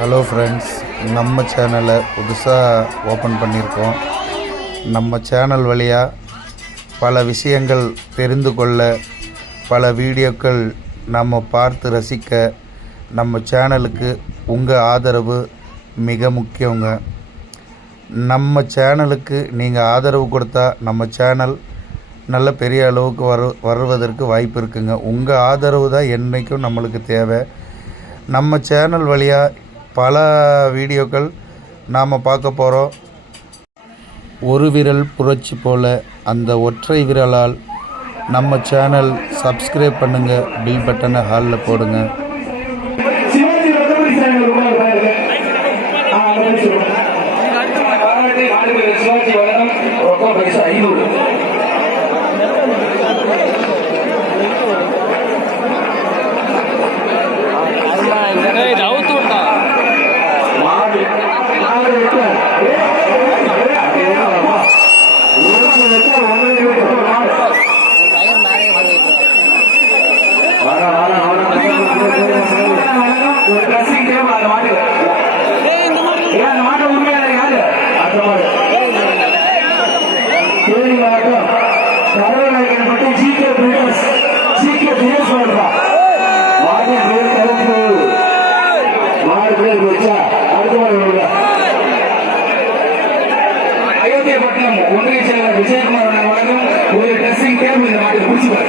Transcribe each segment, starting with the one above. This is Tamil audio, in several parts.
ஹலோ ஃப்ரெண்ட்ஸ், நம்ம சேனலை புதுசாக ஓப்பன் பண்ணியிருக்கோம். நம்ம சேனல் வழியாக பல விஷயங்கள் தெரிந்து கொள்ள, பல வீடியோக்கள் நம்ம பார்த்து ரசிக்க நம்ம சேனலுக்கு உங்கள் ஆதரவு மிக முக்கியங்க. நம்ம சேனலுக்கு நீங்கள் ஆதரவு கொடுத்தா நம்ம சேனல் நல்ல பெரிய அளவுக்கு வருவதற்கு வாய்ப்பு இருக்குங்க. உங்கள் ஆதரவு தான் என்றைக்கும் நம்மளுக்கு தேவை. நம்ம சேனல் வழியாக பல வீடியோக்கள் நாம் பார்க்க போகிறோம். ஒரு விரல் புரட்சி போல் அந்த ஒற்றை விரலால் நம்ம சேனல் சப்ஸ்கிரைப் பண்ணுங்கள், பில் பட்டனை ஹாலில் போடுங்க. அயோத்தியப்பட்டினம் ஒன்றிய செயலர் விஜயகுமார் வழங்கும் ஒரு ட்ரெஸ்ஸிங் டேபிள் இந்த மாதிரி பிடிச்சிப்பாரு.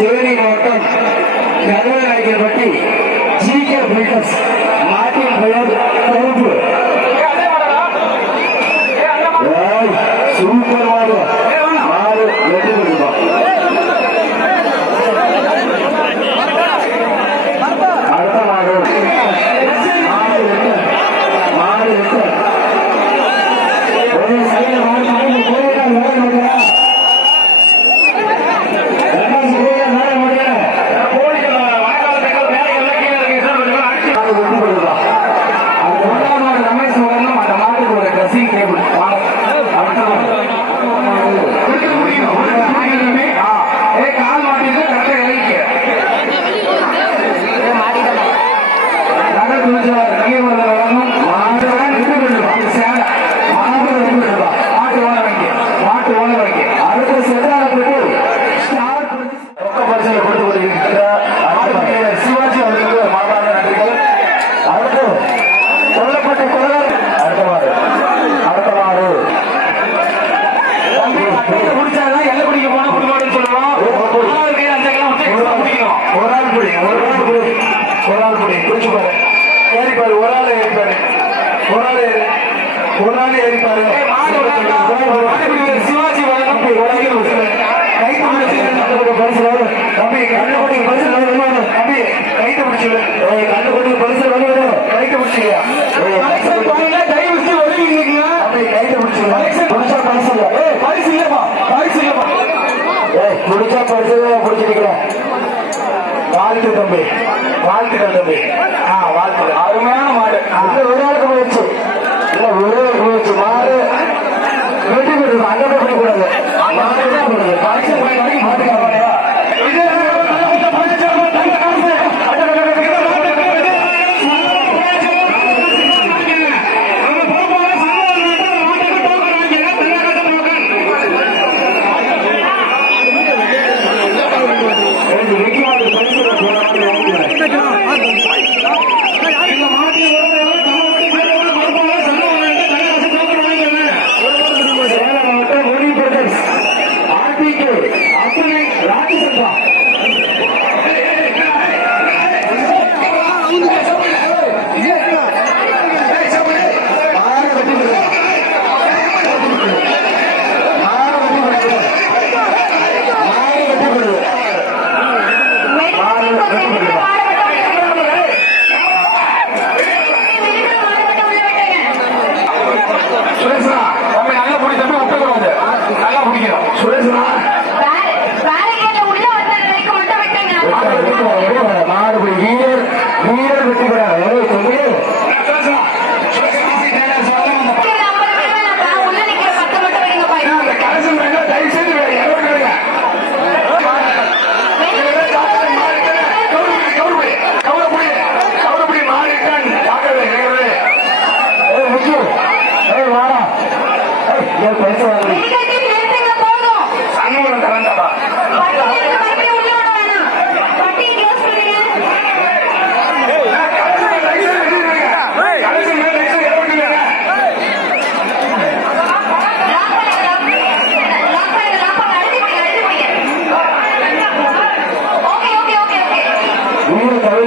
தேனி மாவட்டம் கருவநாயக்கன்பட்டி ஜிகே பில்டர்ஸ் மாட்டின் பெயர் தொகுப்பு சூப்பர் மாடு வெற்றி பெறுவோம். அடுத்த மாடு சிவாஜி முடிச்சா பரிசு பிடிச்சிருக்கிறேன். வாழ்த்து தம்பி, வாழ்த்துக்கள் தம்பி. வாழ்த்து. அருமையான மாடு. ஒரு ஆளுக்கு போயிடுச்சு, இல்ல ஒரே போயிடுச்சு. மாடு வெட்டி போயிடுது. அங்க போய் பண்ணக்கூடாது.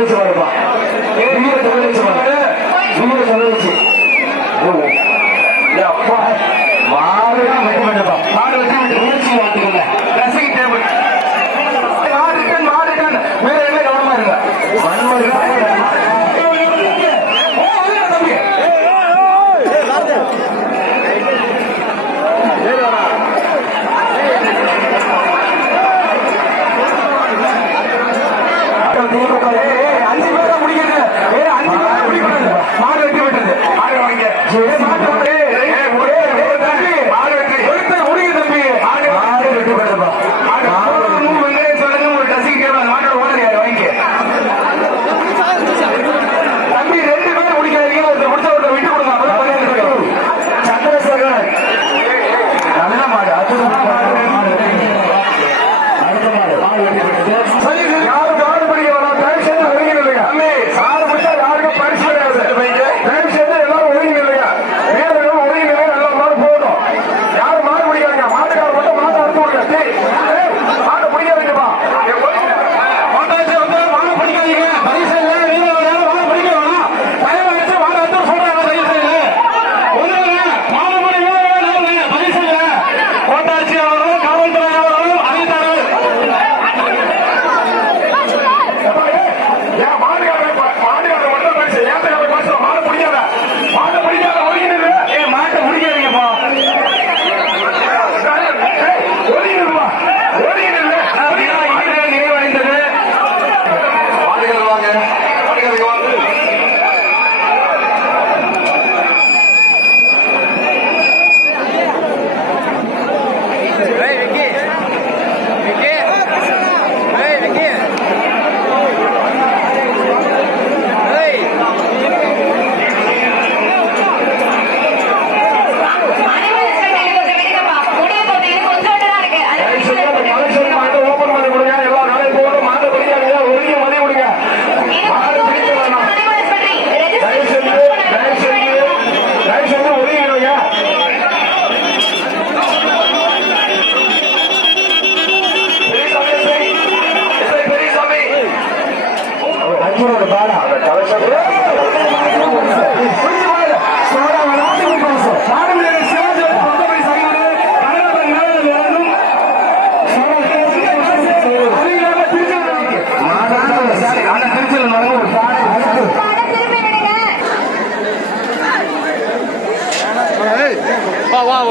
சொல்லி பாருப்பா. அப்பா மாடுதான் வெட்ட மாட்டேப்பா. மாடு வெட்ட முயற்சி வாழ்த்துக்கல ரசிக டேபிள் மாடுதான் வேற என்ன கவனமா இருங்க. அஞ்சு பேர் முடிக்கிறது. அஞ்சு பேர் முடிக்கிறது. மாடு வெட்டி விட்டது. மாடு வாங்க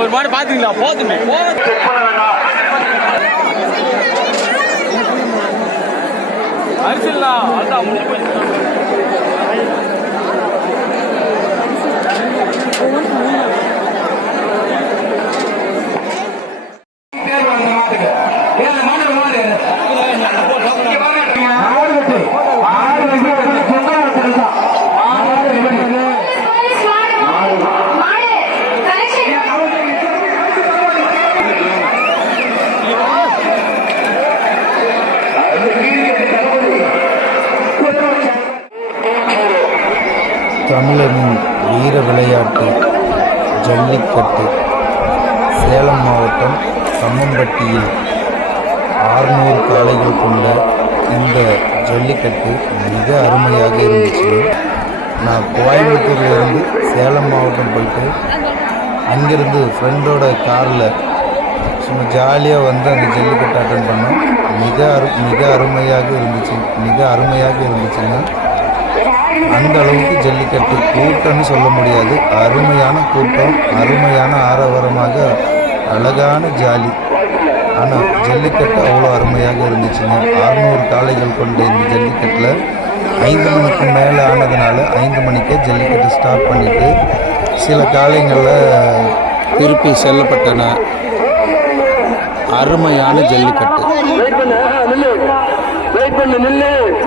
ஒரு மாடு பாத்தீங்களா? போதுமே அரிசிங்களா? அதான் முடிஞ்சு போயிடுச்சு. தமிழரின் வீர விளையாட்டு ஜல்லிக்கட்டு சேலம் மாவட்டம் கம்மம்பட்டியில் 600 காளைகள் கொண்ட இந்த ஜல்லிக்கட்டு மிக அருமையாக இருந்துச்சு. நான் கோயம்புத்தூர்லேருந்து சேலம் மாவட்டம் போயிட்டு அங்கேருந்து ஃப்ரெண்டோட காரில் சும்மா ஜாலியாக வந்து அந்த ஜல்லிக்கட்டு அட்டன் பண்ணோம். மிக அருமையாக இருந்துச்சுங்க. அந்த அளவுக்கு ஜல்லிக்கட்டு கூட்டம்னு சொல்ல முடியாது. அருமையான கூட்டம், அருமையான ஆரவாரமாக அழகான ஜாலி. ஆனால் ஜல்லிக்கட்டு அவ்வளோ அருமையாக இருந்துச்சுங்க. 600 காளைகள் கொண்ட இந்த ஜல்லிக்கட்டில் 5 மணிக்கு மேலே ஆனதுனால 5 மணிக்கே ஜல்லிக்கட்டு ஸ்டாப் பண்ணிவிட்டு சில காளைங்களில் திருப்பி செல்லப்பட்டன. அருமையான ஜல்லிக்கட்டு.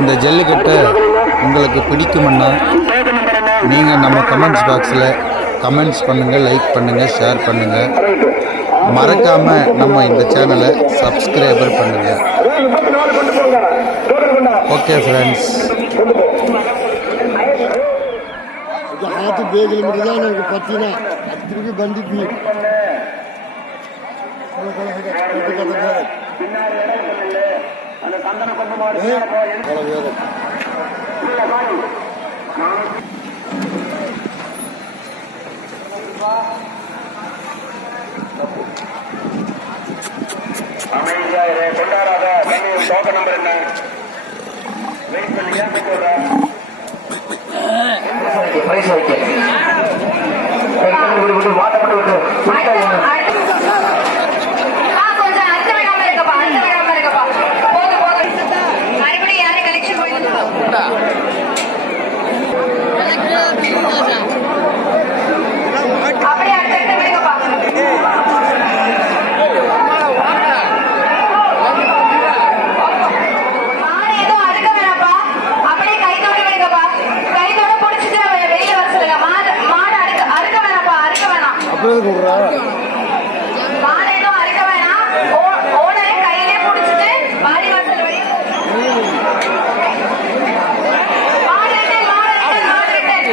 இந்த ஜல்லிக்கட்டை உங்களுக்கு பிடிக்கும்னா நீங்கள் நம்ம கமெண்ட்ஸ் பாக்ஸில் கமெண்ட்ஸ் பண்ணுங்கள், லைக் பண்ணுங்கள், ஷேர் பண்ணுங்கள். மறக்காமல் நம்ம இந்த சேனலை சப்ஸ்கிரைபர் பண்ணுங்கள். Okay friends. हाथ बेग मिल जाए ना पत्ती बंदी थी அமைதியா இரு, கொண்டாடாத. டோக்கன் நம்பர் என்ன? வெயிட் பண்ணி ஏன் பிரைஸ் வைக்க விட்டு விட்டு மாட்டப்பட்டு விட்டு கொஞ்சம் அர்த்த விடாம இருக்கப்பா, அர்த்த விடாம இருக்கப்பா. போதும் போதும், மறுபடியும் யாரும் கலெக்ஷன் போயிட்டு அப்படியே அடுத்த விடுங்கப்பா. மாடு எதுவும் அறுக்க வேணாப்பா, அப்படியே கைத்தோட விடுங்கப்பா. கைத்தோட பிடிச்சிட்டு வெளியில வர சொல்லுங்க. மாடு அறுக்க வேணாப்பா, அறுக்க வேணாம். அப்படியே சொல்றா மாடு எதுவும் அறுக்க வேணாம். ஓனரை கையிலே பிடிச்சிட்டு வாடி வாசல் வெளியே மாடு ரிட்டன், மாடு ரிட்டன், மாடு ரிட்டன்.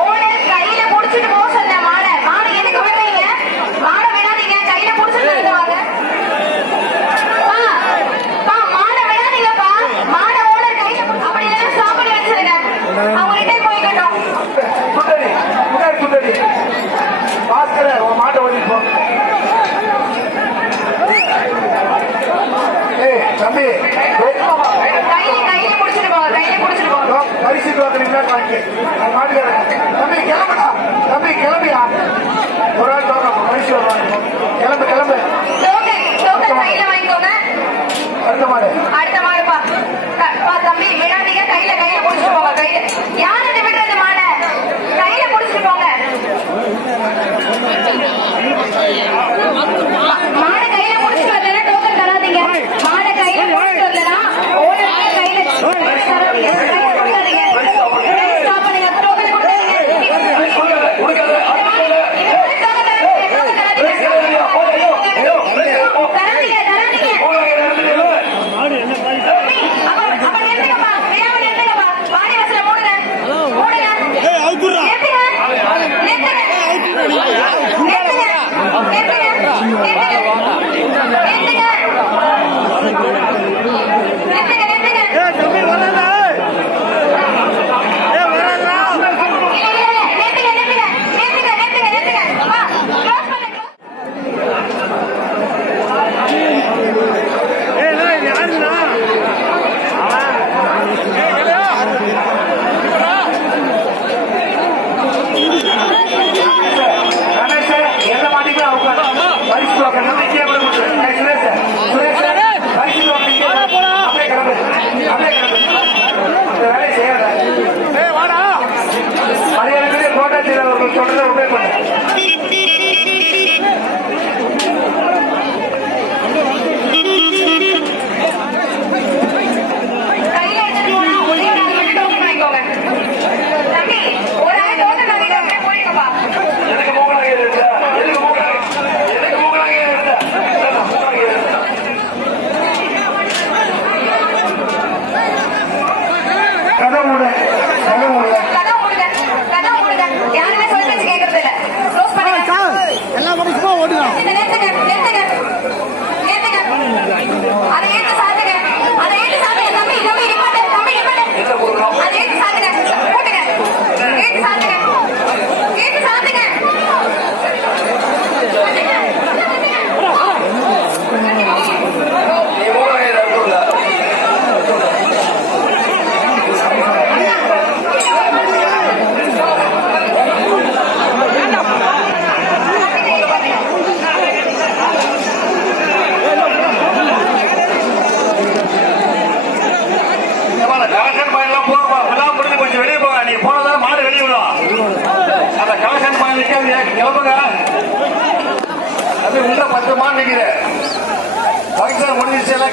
ஓனர் கையில புடிச்சிட்டு போக சொன்ன மாடை. மாடு எதுக்கு விடுறீங்க? மாடை விடாதீங்க, கையில புடிச்சிட்டு வாங்க. மாடை விடாதீங்கப்பா. மாடை ஓனர் கையில அப்படி இல்லைன்னா ஸ்டாப் பண்ணி வச்சிருங்க. அவங்க ரிட்டர்ன் போய்க்கட்டும். சுண்டடி முன்னாடி சுண்டடி பாஸ்கர உன் மாட்டை ஓடிட்டு போ. ஏய் தம்பி கையில புடிச்சிட்டு போங்க, கையில புடிச்சிட்டு போங்க. பரிசு வாங்கினீங்கன்னா வாங்கி மாட்டுக்காரங்க தம்பி கிளம்புடா, தம்பி கிளம்பியா. ஒரு ஆள் தோணும் பரிசு வருவாங்க. கிளம்பு கிளம்பு. டோக்கன் கையில வாங்கிக்கோங்க. அடுத்த மாடு அடுத்த மாடுப்பா. தம்பி விடாதீங்க, கையில புடிச்சிட்டு போங்க. கையில யாரு விடுறது? மாடை கையில புடிச்சிட்டு போங்க. மாடை கையில புடிச்சிட்டு வரலன்னா டோக்கன் தராதீங்க. மாடை கையில புடிச்சிட்டு வரலன்னா ஓனருக்கு கையில தராதீங்க. கையில கொடுக்காதீங்க. ஸ்டாப் பண்ணுங்க. டோக்கன் கொடுக்காதீங்க. கொடுக்காத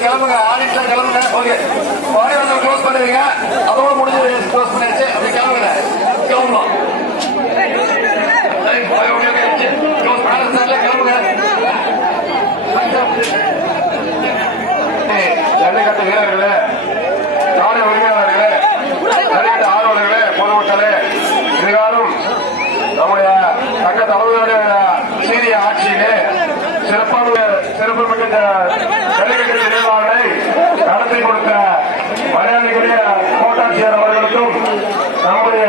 கிளம்புங்க ஆடிட்டு கிளம்புங்க. ஓகே பாடி வந்து க்ளோஸ் பண்ணுவீங்க. அதோட முடிஞ்சு க்ளோஸ் பண்ணிடுச்சு. அப்படி கிளம்புங்க. கிளம்பலாம் கிளம்புங்க. ஜல்லிக்கட்டு வீரர்களே, நாடு உரிமையாளர்களே, ஜல்லிக்கட்டு ஆர்வலர்களே, பொதுமக்களே, இதுகாரும் நம்முடைய தங்க தலைவருடைய சீரிய ஆட்சியிலே சிறப்பு மிக்க கொடுத்த மரியாதைக்குரிய கோட்டாட்சியர் அவர்களுக்கும் நம்முடைய